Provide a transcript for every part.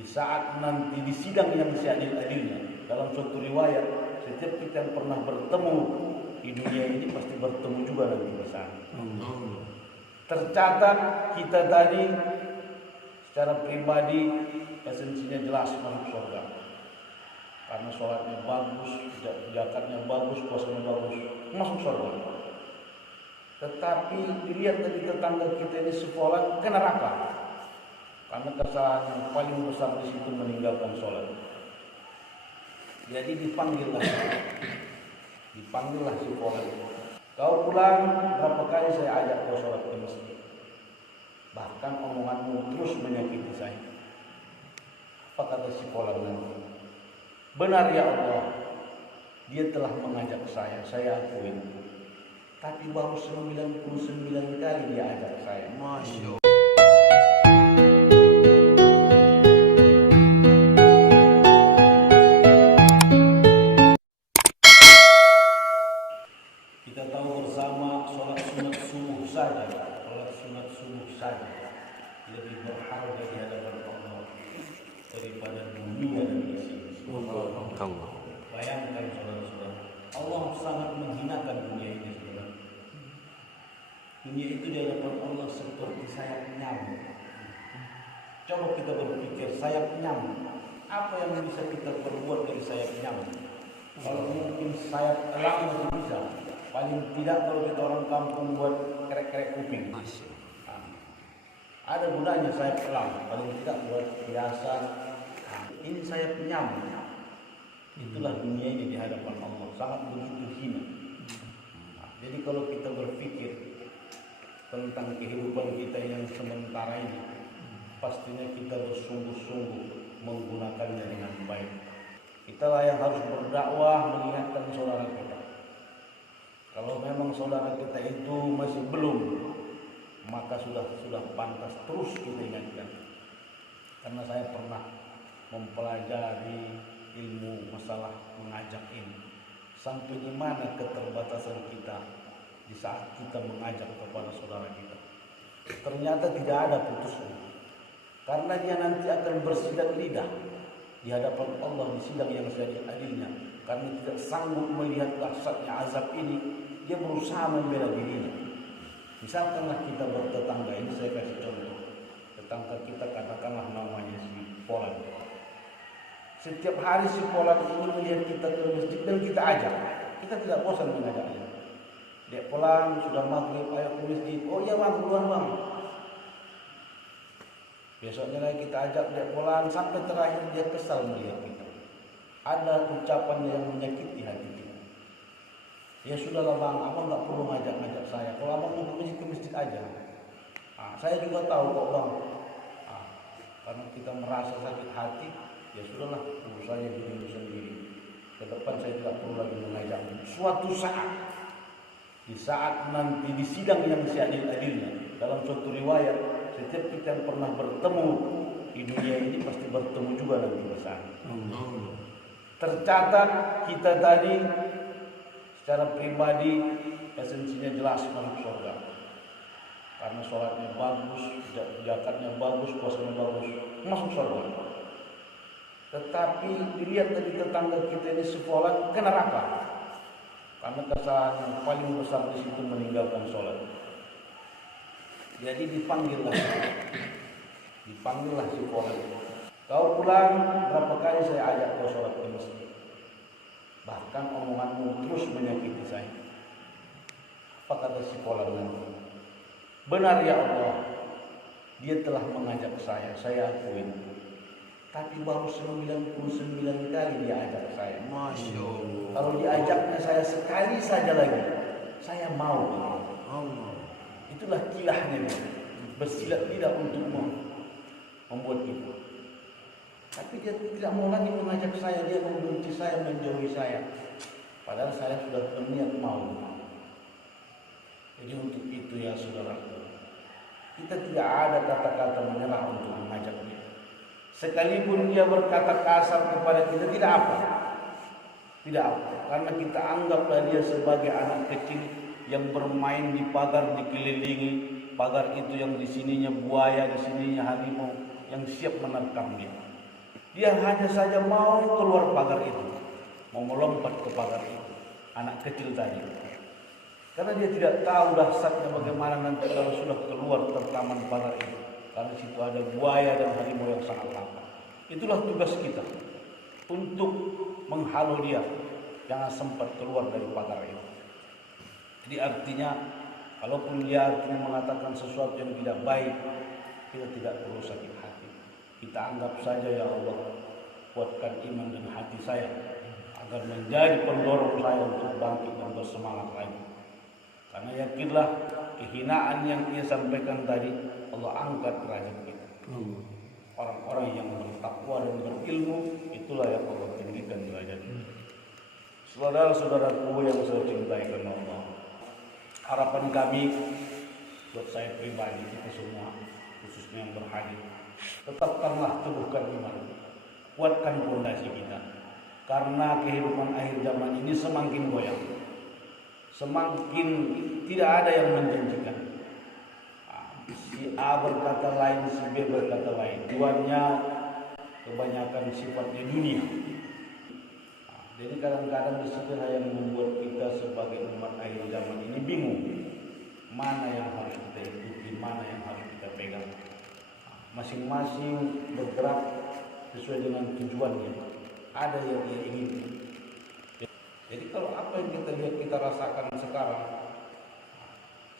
Di saat nanti di sidang yang seadil-adilnya, dalam suatu riwayat, setiap kita yang pernah bertemu di dunia ini pasti bertemu juga nanti di sana. Tercatat kita tadi secara pribadi esensinya jelas masuk surga. Karena sholatnya bagus, zakatnya bagus, puasanya bagus, masuk surga. Tetapi dilihat dari tetangga kita ini sekolah ke neraka. Karena kesalahan yang paling besar di situ meninggalkan sholat. Jadi dipanggillah sekolah. Kau pulang berapa kali saya ajak kau sholat ke masjid. Bahkan omonganmu terus menyakiti saya. Apa kata sekolah nanti? Benar ya Allah, dia telah mengajak saya akui. Tapi baru 99 kali dia ajak saya. Masya Allah. Kita tahu bersama sholat sunat subuh saja lebih berharga di hadapan Allah daripada dunia dan isinya. Bayangkan saudara-saudara, Allah sangat menghinakan dunia ini, saudara. Dunia itu di hadapan Allah seperti sayap nyamuk. Coba kita berpikir, sayap nyamuk, apa yang bisa kita perbuat dari sayap nyamuk? Kalau mungkin sayap elang masih bisa, paling tidak kalau kita orang kampung buat kerek-kerek kuping. Ada gunanya sayap elang, paling tidak buat hiasan. Ini sayap nyamuk. Itulah dunia ini di hadapan Allah, sangat begitu hina. Jadi kalau kita berpikir tentang kehidupan kita yang sementara ini, pastinya kita bersungguh-sungguh menggunakannya dengan baik. Kita yang harus berdakwah mengingatkan saudara kita. Kalau memang saudara kita itu masih belum, maka sudah pantas terus kita ingatkan. Karena saya pernah mempelajari ilmu masalah mengajak ini, sampai di mana keterbatasan kita di saat kita mengajak kepada saudara kita. Ternyata tidak ada putusnya, karena dia nanti akan bersidat lidah di hadapan Allah di sidang yang seadil-adilnya. Karena tidak sanggup melihat dahsyatnya azab ini, dia berusaha membela dirinya. Misalkanlah kita bertetangga, ini saya kasih contoh. Tetangga kita katakanlah namanya si Polan. Setiap hari si Polan ini melihat kita ke masjid dan kita ajak. Kita tidak bosan mengajaknya. Dia Polan sudah maghrib, ayo ke masjid. Oh iya bang, keluar bang. Besoknya lagi kita ajak dia Polan, sampai terakhir dia kesal melihat kita. Ada ucapan yang menyakiti hati kita. Ya sudahlah bang, abang nggak perlu ngajak-ngajak saya. Kalau abang mau ke masjid aja. Saya juga tahu kok bang. Karena kita merasa sakit hati, ya sudahlah, urus saya diri sendiri. Ke depan saya tidak perlu lagi mengajakmu. Suatu saat, di saat nanti di sidang yang seadil-adilnya, dalam suatu riwayat, setiap kita yang pernah bertemu di dunia ini pasti bertemu juga nanti di sana. Tercatat kita tadi secara pribadi esensinya jelas masuk surga. Karena sholatnya bagus, zakatnya bagus, puasanya bagus, masuk surga. Tetapi dilihat dari tetangga kita ini sekolah ke neraka. Karena kesalahan yang paling besar di situ meninggalkan sholat. Jadi dipanggillah sekolah. Kau pulang berapa kali saya ajak kau sholat ke masjid. Bahkan omonganmu terus menyakiti saya. Apa kata sekolah nanti? Benar ya Allah, dia telah mengajak saya akui. Tapi baru 99 kali dia ajak saya. Masya Allah. Kalau diajaknya saya sekali saja lagi, saya mau. Allah. Itulah kilahnya dia. Bersilat lidah untuk membuat itu. Tapi dia tidak mau lagi mengajak saya, dia membenci saya, menjauhi saya. Padahal saya sudah berniat mau. Jadi untuk itu ya saudaraku, kita tidak ada kata-kata menyerah untuk mengajak dia. Sekalipun dia berkata kasar kepada kita, tidak apa. Karena kita anggaplah dia sebagai anak kecil yang bermain di pagar dikelilingi. Pagar itu yang di sininya buaya, di sininya harimau yang siap menerkam dia. Dia hanya saja mau keluar pagar itu, mau melompat ke pagar itu, anak kecil tadi. Karena dia tidak tahu dahsyatnya bagaimana nanti kalau sudah keluar tertaman pagar itu. Karena situ ada buaya dan harimau yang sangat lapar. Itulah tugas kita, untuk menghalau dia, jangan sempat keluar dari pagar itu. Jadi artinya, kalaupun dia artinya mengatakan sesuatu yang tidak baik, kita tidak perlu sakit hati. Kita anggap saja, ya Allah, kuatkan iman dan hati saya agar menjadi pendorong saya untuk bangkit dan bersemangat lagi. Karena yakinlah kehinaan yang ia sampaikan tadi, Allah angkat derajat kita. Orang-orang yang bertakwa dan berilmu, itulah yang Allah tinggikan derajatnya. Saudara-saudaraku yang saya cintai karena Allah, harapan kami buat saya pribadi, kita semua, khususnya yang berhadir, tetapkanlah teguhkan iman, kuatkan fondasi kita. Karena kehidupan akhir zaman ini semakin goyang, semakin tidak ada yang menjanjikan. Si A berkata lain, si B berkata lain. Tujuannya kebanyakan sifatnya dunia. Jadi kadang-kadang disitulah yang membuat kita sebagai umat akhir zaman ini bingung. Mana yang harus kita ikuti, mana yang harus kita pegang. Masing-masing bergerak sesuai dengan tujuannya. Ada yang ia ingin. Jadi kalau apa yang kita lihat, kita rasakan sekarang,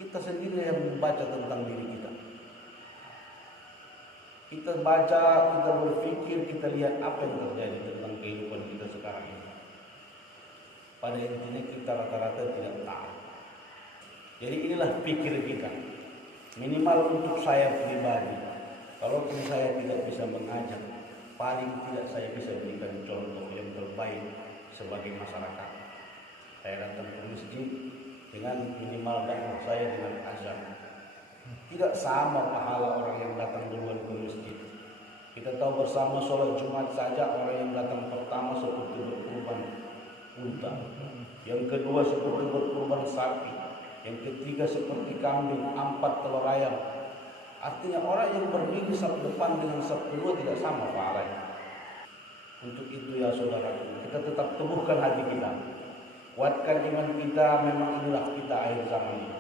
kita sendiri yang membaca tentang diri kita. Kita baca, kita berpikir, kita lihat apa yang terjadi tentang kehidupan kita sekarang ini. Pada intinya kita rata-rata tidak tahu. Jadi inilah pikir kita. Minimal untuk saya pribadi, kalaupun saya tidak bisa mengajak, paling tidak saya bisa berikan contoh yang terbaik sebagai masyarakat. Saya datang ke masjid dengan minimal dakwah saya dengan azan. Tidak sama pahala orang yang datang duluan ke masjid. Kita tahu bersama sholat Jumat saja, orang yang datang pertama seperti berkurban unta, yang kedua seperti berkurban sapi, yang ketiga seperti kambing, 4 telur ayam. Artinya orang yang berdiri saf depan dengan saf kedua tidak sama pahalanya. Untuk itu ya saudara, kita tetap teguhkan hati kita, kuatkan iman kita. Memang inilah kita akhir zaman ini.